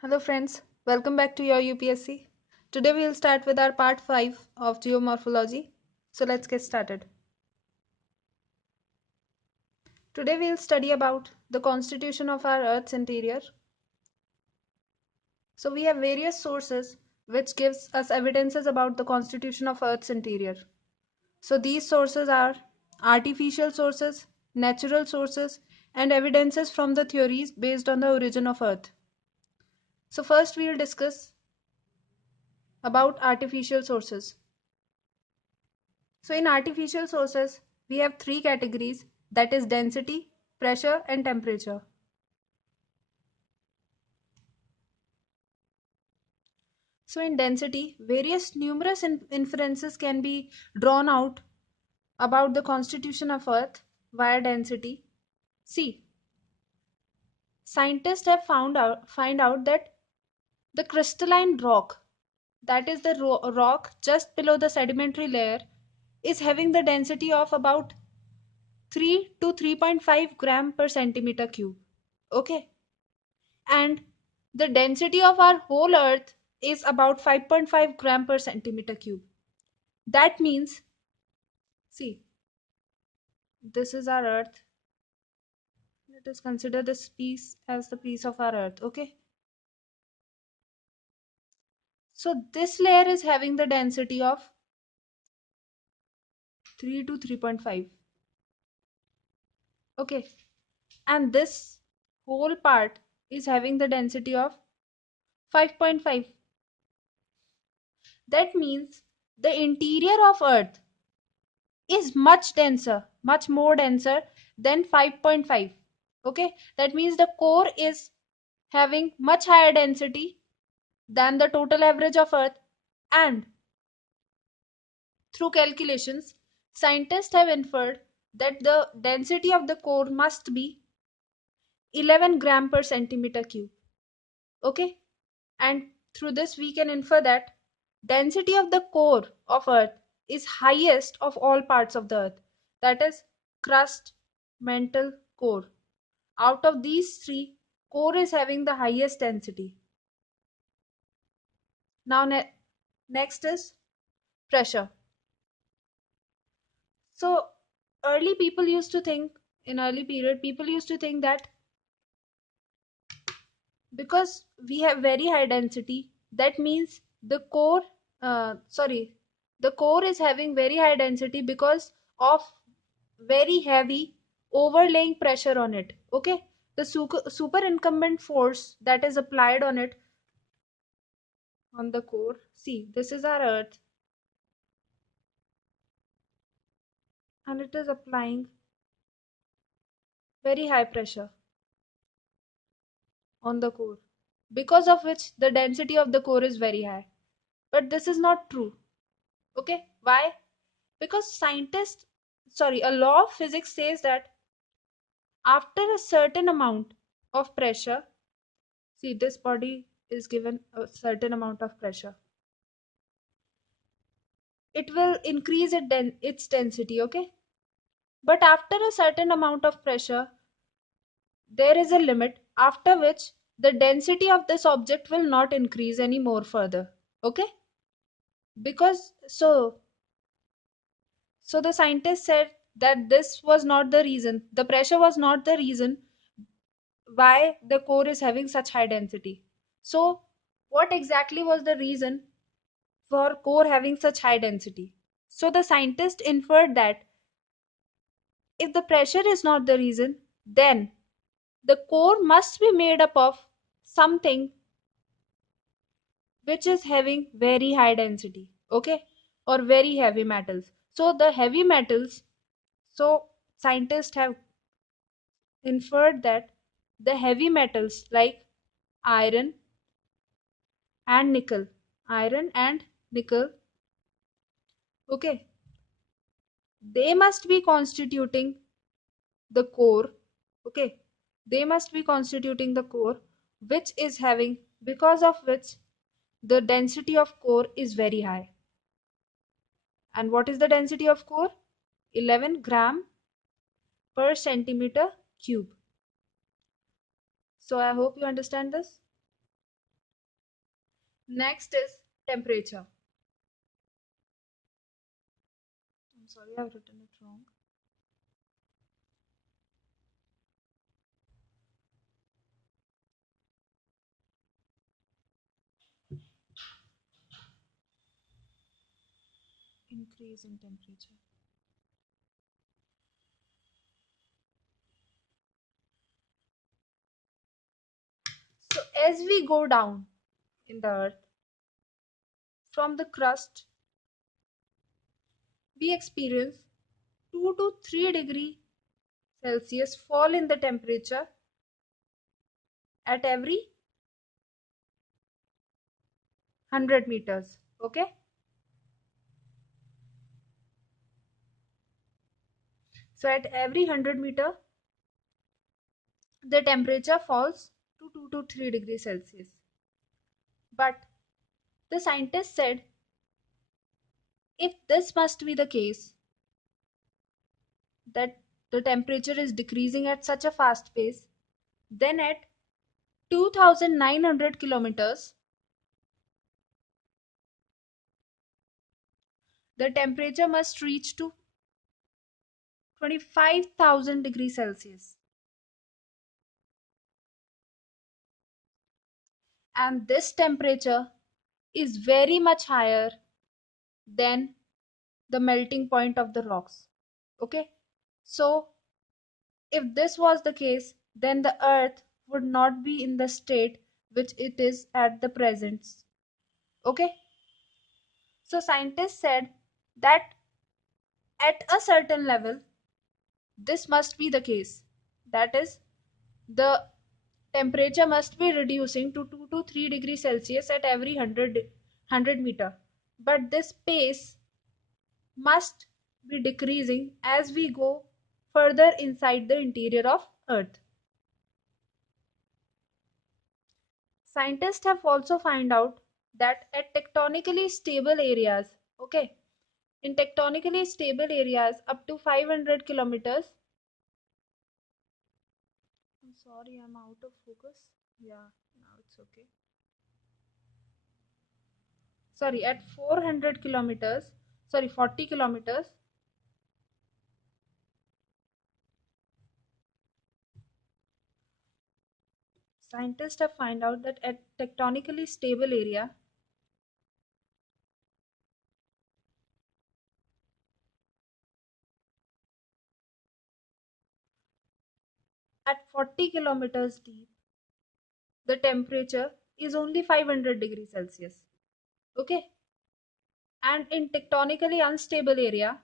Hello friends, welcome back to your UPSC. Today we will start with our part 5 of geomorphology. So let's get started. Today we will study about the constitution of our Earth's interior. So we have various sources which gives us evidences about the constitution of Earth's interior. So these sources are artificial sources, natural sources, and evidences from the theories based on the origin of Earth. So first we will discuss about artificial sources. So in artificial sources, we have three categories, that is density, pressure and temperature. So in density, various numerous inferences can be drawn out about the constitution of Earth via density. See, scientists have find out that the crystalline rock, that is the rock just below the sedimentary layer, is having the density of about 3 to 3.5 gram per centimeter cube. Okay, and the density of our whole earth is about 5.5 gram per centimeter cube. That means, see, this is our earth. Let us consider this piece as the piece of our earth. Okay, so this layer is having the density of 3 to 3.5. Okay, and this whole part is having the density of 5.5. That means the interior of earth is much denser, much more denser than 5.5. Okay, that means the core is having much higher density than the total average of earth, and through calculations scientists have inferred that the density of the core must be 11 gram per centimeter cube. Okay, and through this we can infer that density of the core of earth is highest of all parts of the earth, that is crust, mantle, core. Out of these three, core is having the highest density. Now next is pressure. So early people used to think, in early period people used to think that because we have very high density, that means the core sorry the core is having very high density because of very heavy overlaying pressure on it. Okay, the super incumbent force that is applied on it, on the core. See, this is our earth and it is applying very high pressure on the core, because of which the density of the core is very high. But this is not true. Okay, why? Because a law of physics says that after a certain amount of pressure, see, this body is given a certain amount of pressure, it will increase its density. Okay, but after a certain amount of pressure, there is a limit after which the density of this object will not increase any more further. Okay, because so the scientists said that this was not the reason, the pressure was not the reason why the core is having such high density. So what exactly was the reason for core having such high density? So the scientist inferred that if the pressure is not the reason, then the core must be made up of something which is having very high density. Okay, or very heavy metals. So the heavy metals, so scientists have inferred that the heavy metals like iron and nickel, iron and nickel, okay, they must be constituting the core. Okay, they must be constituting the core, which is having, because of which the density of core is very high. And what is the density of core? 11 gram per centimeter cube. So I hope you understand this. Next is temperature. I'm sorry, I've written it wrong. Increase in temperature. So as we go down in the earth from the crust, we experience 2 to 3 degree Celsius fall in the temperature at every 100 meters. Okay. So at every 100 meter, the temperature falls to 2 to 3 degrees Celsius. But the scientists said if this must be the case, that the temperature is decreasing at such a fast pace, then at 2,900 kilometers, the temperature must reach to 25,000 degrees Celsius. And this temperature is very much higher than the melting point of the rocks. Okay, so if this was the case, then the earth would not be in the state which it is at the present. Okay, so scientists said that at a certain level, this must be the case. That is, the temperature must be reducing to 2 to 3 degrees Celsius at every 100 meter. But this pace must be decreasing as we go further inside the interior of Earth. Scientists have also found out that at tectonically stable areas, okay, in tectonically stable areas up to 500 kilometers, I'm sorry, I'm out of focus. Yeah, now it's okay. Sorry, at 400 kilometers, sorry, 40 kilometers, scientists have found out that at tectonically stable area, at 40 kilometers deep, the temperature is only 500 degrees Celsius. Okay, and in tectonically unstable area,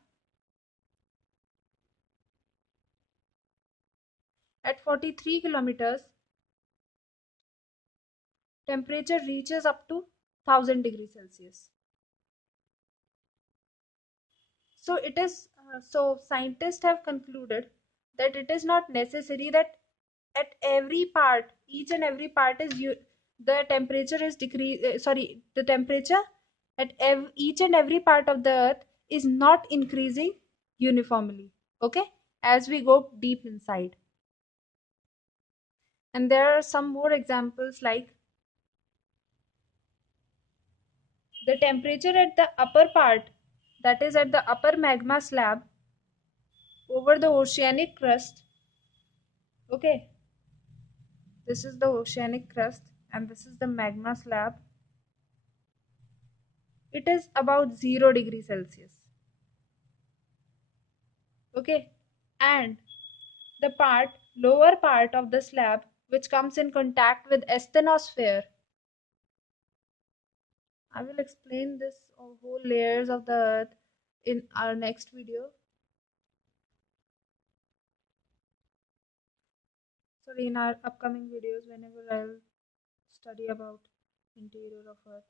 at 43 kilometers, temperature reaches up to 1000 degrees Celsius. So it is so scientists have concluded that it is not necessary that at every part, each and every part is the temperature is decrease. Sorry, the temperature at each and every part of the earth is not increasing uniformly. Okay, as we go deep inside, and there are some more examples like the temperature at the upper part, that is at the upper magma slab over the oceanic crust. Okay, this is the oceanic crust and this is the magma slab. It is about 0 degrees Celsius. Okay, and the lower part of the slab which comes in contact with asthenosphere. I will explain this whole layers of the earth in our next video. Sorry, in our upcoming videos whenever I'll study about interior of earth.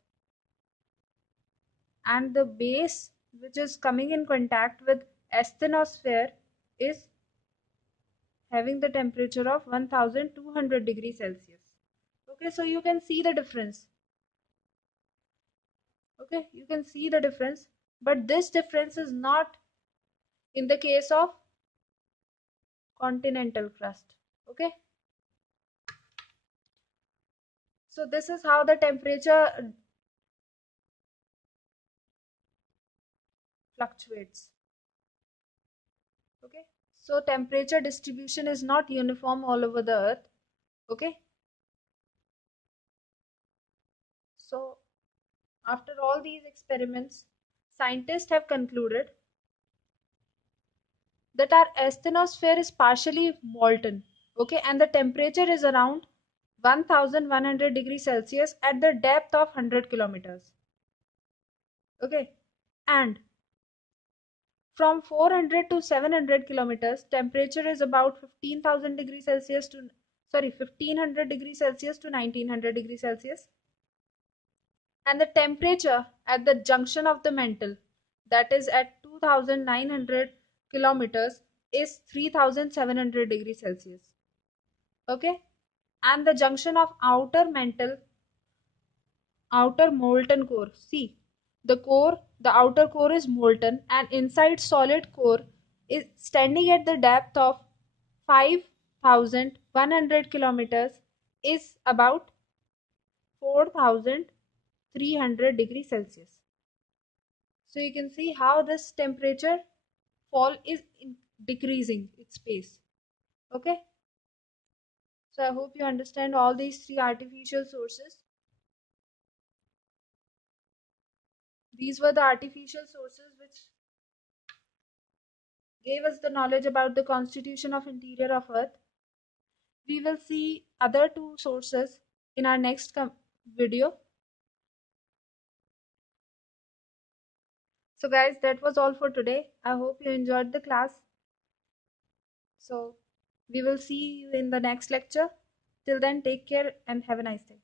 And the base which is coming in contact with asthenosphere is having the temperature of 1200 degrees Celsius. Okay, so you can see the difference. Okay, you can see the difference, but this difference is not in the case of continental crust. Okay, so this is how the temperature fluctuates. Okay, so temperature distribution is not uniform all over the earth. Okay, so after all these experiments, scientists have concluded that our asthenosphere is partially molten. Okay, and the temperature is around 1100 degrees Celsius at the depth of 100 kilometers. Okay, and from 400 to 700 kilometers, temperature is about 15,000 degrees Celsius to, sorry, 1500 degrees Celsius to 1900 degrees Celsius. And the temperature at the junction of the mantle, that is at 2900 kilometers, is 3700 degrees Celsius. Okay, and the junction of outer mantle, outer molten core. See, the outer core is molten, and inside solid core is standing at the depth of 5100 kilometers is about 4300 degrees Celsius. So you can see how this temperature fall is decreasing its pace. Okay, so I hope you understand all these three artificial sources. These were the artificial sources which gave us the knowledge about the constitution of interior of earth. We will see other two sources in our next video. So guys, that was all for today. I hope you enjoyed the class. So we will see you in the next lecture. Till then, take care and have a nice day.